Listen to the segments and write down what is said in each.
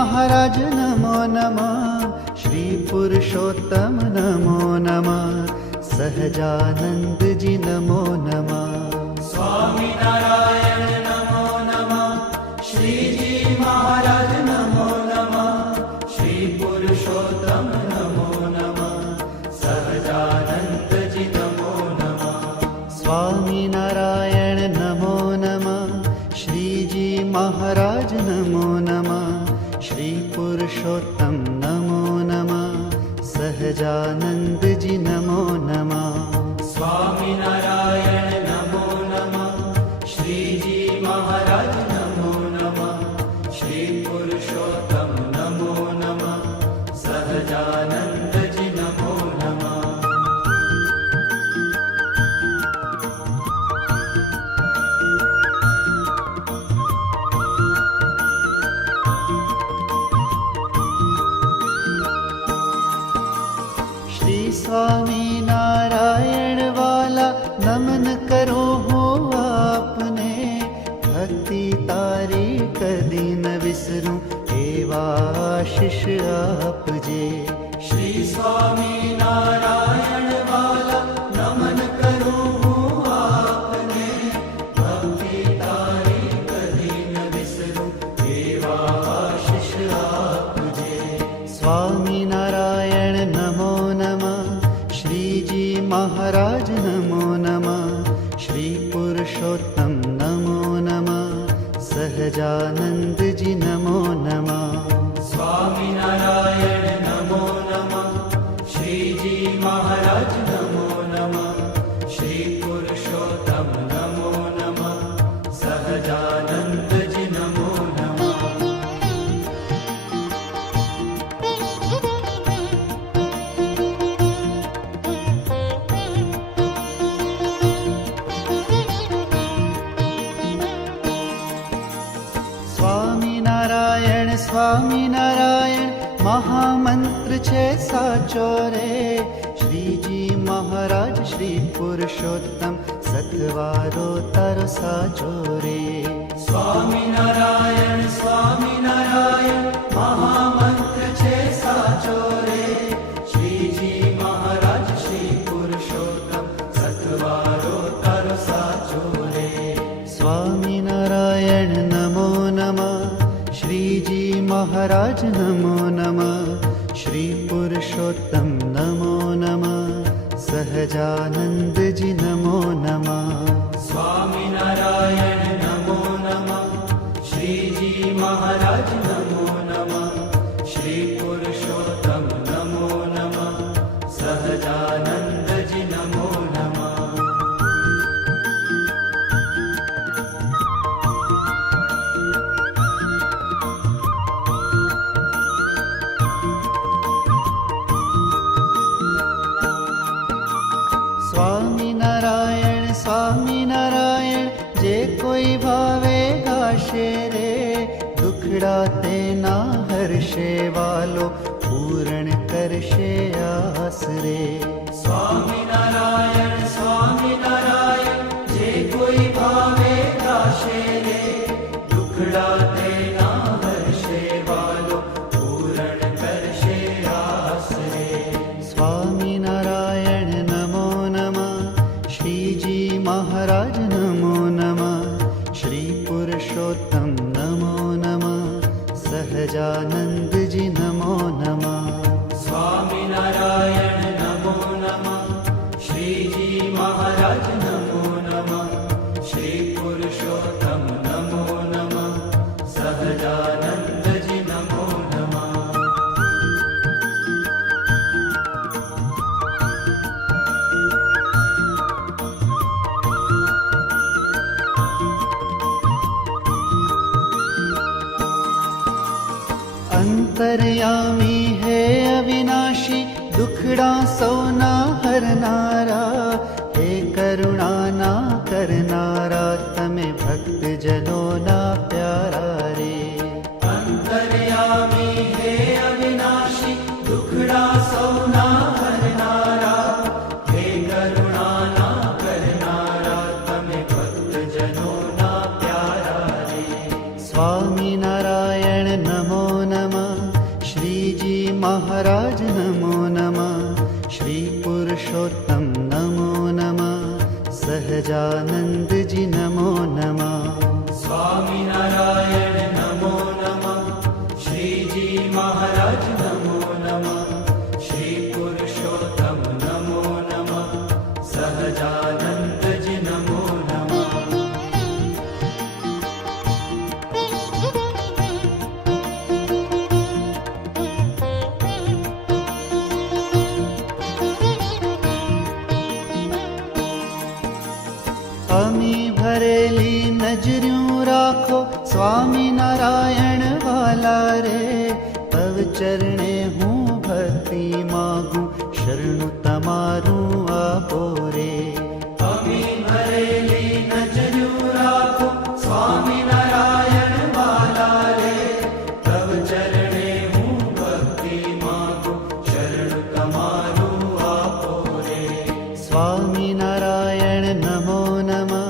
महाराज नमो नमः, श्री पुरुषोत्तम नमो नमः, सहजानंद जी नमो नमः। स्वामी नारायण नमो नमः, श्री जी महाराज नमो नमः, श्री पुरुषोत्तम नमो नमः, सहजानंद जी नमो नमः। स्वामी नारायण नमो नमः, श्री जी महाराज नमो नमः, श्री पुरुषोत्तम नमो नमः, सहजानंद जी नमो नमः। स्वामी नारायण नमो नमः, श्री जी महाराज नमो नमः, श्री पुरुषोत्तम नमो नमः, सहजानंद जी नमो नमः। श्री स्वामी नारायण वाला नमन करो हो आपने, भक्ति तारी कदी न विसरूं एवा आशीष आप जे। श्री स्वामी नारायण वाला नमन करूं हूँ आपने, भक्ति तारी कदी न विसरूं एवा आशीष आप जे। स्वामी नारायण नमो नमः, श्री जी महाराज नमो नमः, श्री पुरुषोत्तम नमो नमः, सहजानंद जी नमो नमः। स्वामी नारायण नमो नमः, श्री जी महाराज नमो नमः, श्री पुरुषोत्तम नमो नमः, सहजानंद जी नमो नमः। સ્વામી નારાયણ મહામંત્ર છે સાચો રે, શ્રીજી મહારાજ શ્રી પુરુષોત્તમ સતવારો તારો સાચો રે। स्वामी नारायण महामंत्र छे साचो रे, श्री जी महाराज श्री पुरुषोत्तम सतवारो तारो साचो रे। स्वामी नारायण नमो नमः, श्रीजी महाराज नमो नमः, श्री पुरुषोत्तम नमो नमः, सहजानंद जी नमो नमः। स्वामी नारायण नमो नमः, श्री जी महाराज नमो नमः, श्री पुरुषोत्तम नमो नमः, सहजानंद जी नमो नमः। स्वामी नारायण जे कोई भावे गाशे रे, दुखड़ा ते ना हर्षे वालो पूर्ण करशे आस रे। स्वामी नारायण जे कोई भावे गाशे रे, दुखड़ा ते ना हर्षे वालो पूर्ण करशे आस रे। स्वामी नारायण नमो नमः, श्रीजी महाराज नमो नमः, श्री पुरुषोत्तम नमो नमः, सहजानंद जी नमो नमः। स्वामी नारायण नमो नमः, श्री जी महाराज नमो नमः, श्री पुरुषोत्तम नमो नमः, सहजानंद जी नमो नमः। अंतर्यामी है अविनाशी, दुखड़ा सौना हरनारा, हे करुणा ना करनारा, तमे भक्त जनो ना प्यारा रे। अंतर्यामी है अविनाशी, दुखड़ा सौना हरनारा, हे करुणा ना करनारा, तमे भक्त जनो ना प्यारा रे। स्वामी नारायण नमो नमः, पुरुषोत्तम नमो नमः, सहजानंद जी नमो नमः, स्वामिनारायण नमो नमः, श्रीजी महाराज नमो नमः, श्री पुरुषोत्तम नमो नमः, सहजानंद जी नमो नमः। अमी भरेली नजरियों राखो स्वामी नारायण वाला रे, तव चरणे हूँ भक्ति मागू शरणु तमारू आपो रे। अमी भरेली नजरियों राखो स्वामी नारायण वाला रे, तव चरणे हूँ भक्ति मागू शरण तमारू आपो रे। स्वामी नारायण नमो नमः,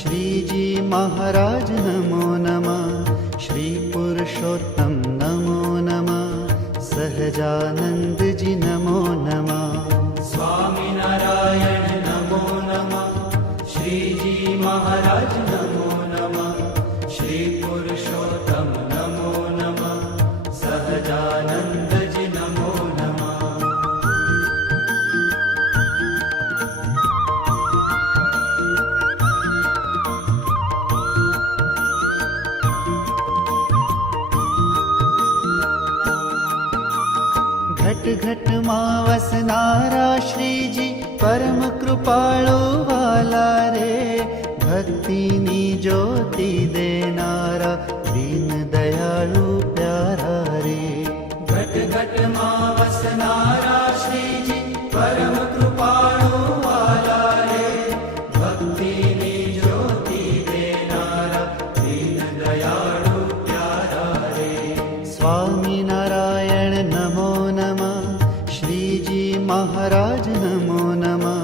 श्रीजी महाराज नमो नमः, श्री पुरुषोत्तम नमो नमः, सहजानंद जी नमो नमः, स्वामिनारायण नमो नमः, श्रीजी महाराज नमो नमः, श्री पुरुषोत्तम नमो नमः, सहजानंद जी नमो नमः। घट घट मां वसनारा श्रीजी परम कृपाळु वाला रे, भक्ति नी ज्योति देनारा दीन दयालु प्यारा रे। घट घट मां वसनारा श्रीजी परम कृपाळु वाला रे, भक्ति नी ज्योति देनारा दीन दयाळु प्यारा रे। स्वामी नारायण नमो नमः, श्रीजी महाराज नमो नमः,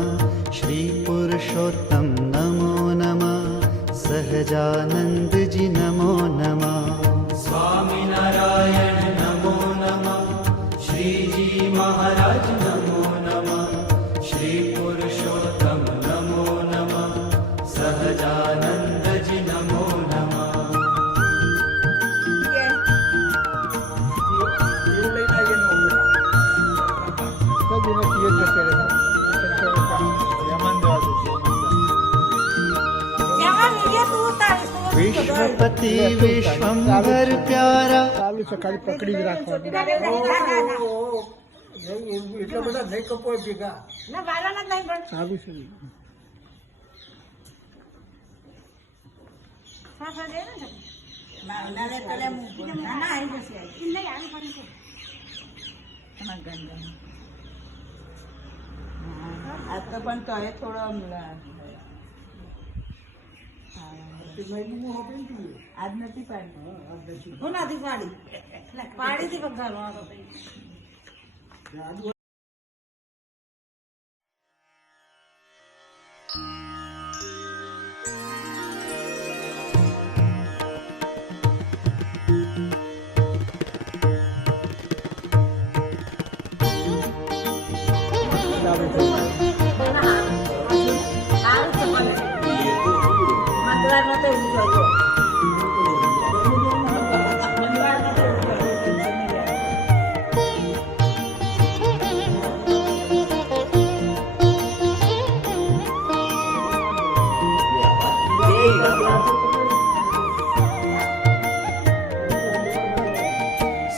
श्री पुरुषोत्तम नमो नमः, सहजानंद जी नमो नमः, स्वामिनारायण नमो नमः, श्रीजी महाराज नमो नमः, श्री पुरुषोत्तम नमो नमः, सहजानंद जी नमो नमः। विश्वपति विश्वंभर प्यारा, ચાલુ છે ખાલી પકડી જ રાખવાનું એટલા બધા નહીં કપોય ભેગા ચાલુ છે आता पण तो आहे थोडं आज નથી પાડી હું નથી પાડી પાડી થી પગાર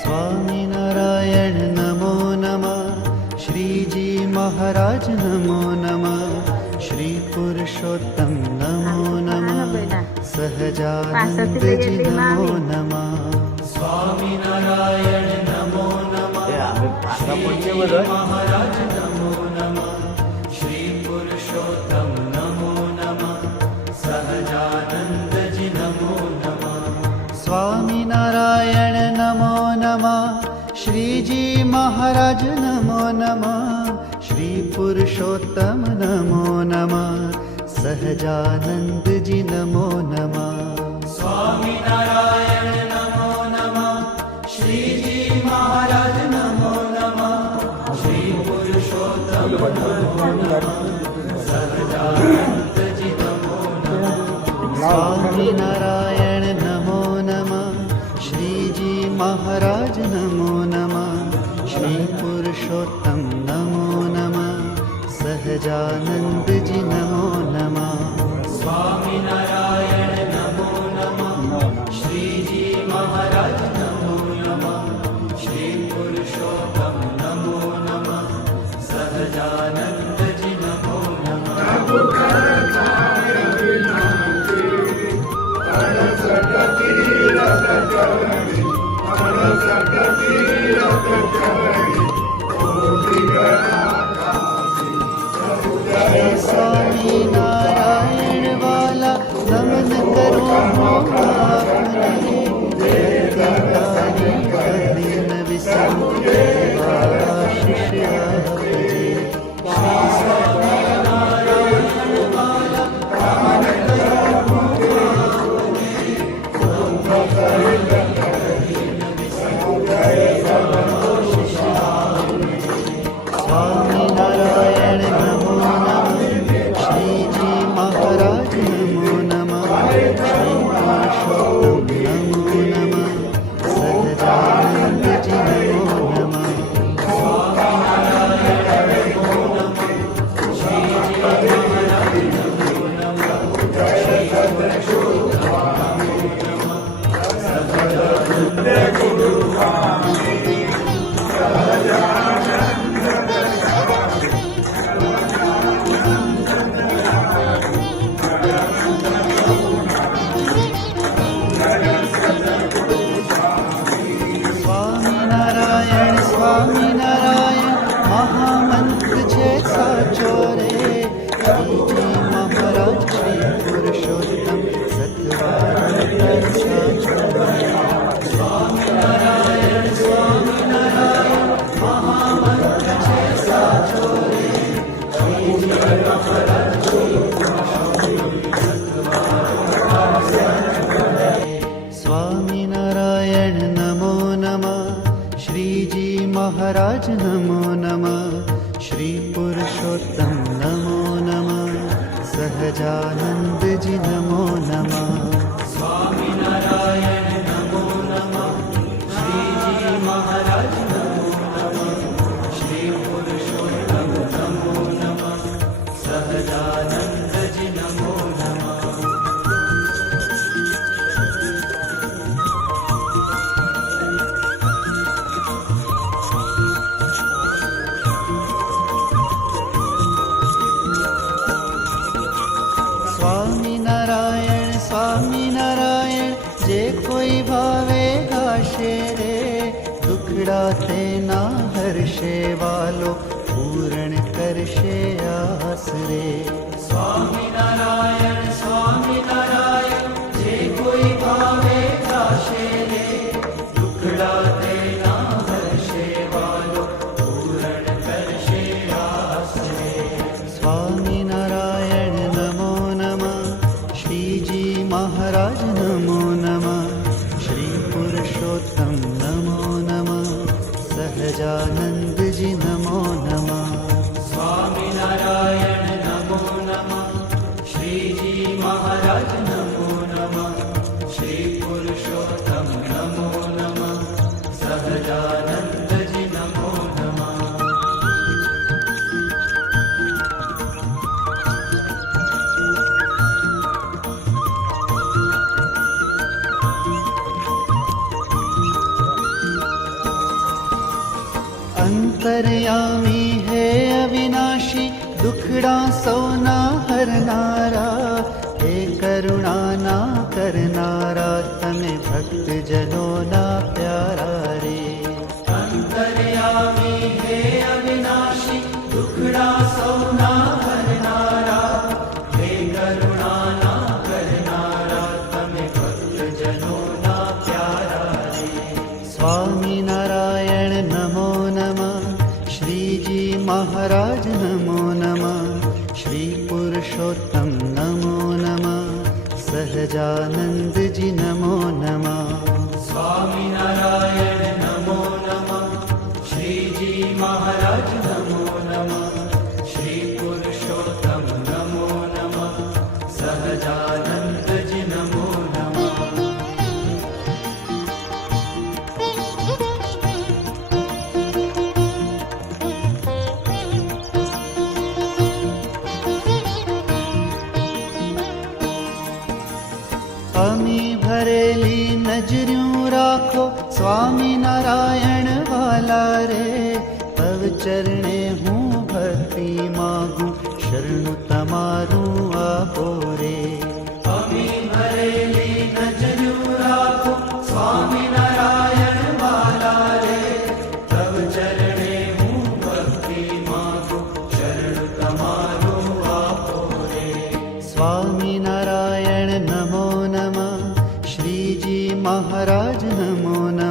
स्वामी नारायण नमो नमः, श्रीजी महाराज नमो नमः, श्री पुरुषोत्तम नमो नमः, सहजानंद जी नमो नमः, स्वामिनारायण नमो नमः, श्रीजी महाराज नमो नमः, श्री पुरुषोत्तम नमो नमः, सहजानंद जी नमो नमः। स्वामी नारायण नमो नमः, श्रीजी महाराज नमो नमः, श्री पुरुषोत्तम नमो नमः, सहजानंद जी नमो नमः, स्वामिनारायण नमो नमः, श्रीजी महाराज नमो नमः, श्री पुरुषोत्तम સ્વામિનારાયણ નમો નમઃ. શ્રીજી મહારાજ નમો નમઃ. શ્રી પુરુષોત્તમ નમો નમઃ. સહજાનંદજી નમો નમઃ. સ્વામિનારાયણ નમો નમઃ. શ્રીજી મહારાજ નમો નમઃ. શ્રી પુરુષોત્તમ નમો નમઃ. સહજાનંદજી નમો નમઃ. સ્વામિનારાયણ વાલા નમન કરો આપને. જગતકારી કદીન વિસંગ આશીષ આપજે. સ્વામિનારાયણ નમો નમઃ. શ્રીજી મહારાજ નમો નમઃ. શ્રી પુરુષોત્તમ નમો નમઃ. સહજાનંદજી નમો નમઃ. સ્વામિનારાયણ સ્વામિનારાયણ મહામંત્ર છે સાચો રે. શ્રીજી મહારાજ શ્રી પુરુષોત્તમ સત્વાનંદ સાચો રે. સ્વામિનારાયણ સ્વામિનારાયણ મહામંત્ર છે સાચો રે. શ્રીજી મહારાજ શ્રી સ્વામિનારાયણ નમો નમઃ. શ્રીજી મહારાજ નમો નમઃ. શ્રી પુરુષોત્તમ નમો નમઃ. સહજાનંદજી નમો નમઃ. સ્વામિનારાયણ નમો નમઃ. શ્રીજી મહારાજ નમો નમઃ. શ્રી પુરુષોત્તમ નમો નમઃ. સહજાનંદજી નમો નમઃ. સ્વામિનારાયણ સ્વામિનારાયણ જે કોઈ ભાવે ગાશે રે. દુખડા તેના હર્ષે વાલો પૂરણ કરશે આસ રે. સ્વામિનારાયણ સ્વામિનારાયણ જે કોઈ ભાવે ગાશે રે. દુખડા તેના હર્ષે વાલો પૂરણ કરશે આસ રે. સ્વામિનારાયણ નમો નમઃ. શ્રીજી મહારાજ નમો નમઃ. શ્રી પુરુષોત્તમ નમો નમઃ. સહજાનંદજી નમો નમઃ. સ્વામિનારાયણ નમો નમઃ. શ્રીજી મહારાજ નમો નમઃ. શ્રી પુરુષોત્તમ નમો નમઃ. સહજાનંદજી નમો નમઃ. અંતર્યામી હે અવિનાશી દુખડા સૌના હરનારા. હે કરુણાના કરનારા તમે ભક્તજનોના પ્યારા રે. અંતર્યામી હે અવિનાશી દુખડા સૌના હરનારા. હે કરુણાના કરનારા તમે ભક્તજનોના પ્યારા રે. સ્વામિનારાયણ નમો નમઃ. શ્રીજી મહારાજ નમો નમઃ. શ્રી પુરુષોત્તમ નમો નમઃ. સહજાનંદજી નમો નમઃ. સ્વામિનારાયણ નમો નમઃ. શ્રીજી મહારાજ નમો નમઃ. શ્રી અમી ભરેલી નજર્યું રાખો સ્વામિનારાયણ વાલા રે તવ ચરણે હું ભક્તિ માગું શરણું તમારું આપો રે અમી ભરેલી નજર્યું રાખો સ્વામિનારાયણ વાલા રે તવ ચરણે હું ભક્તિ માગું શરણ તમારું આપો રે સ્વામિનારાયણ નમો નમઃ શ્રીજી મહારાજ નમો નમઃ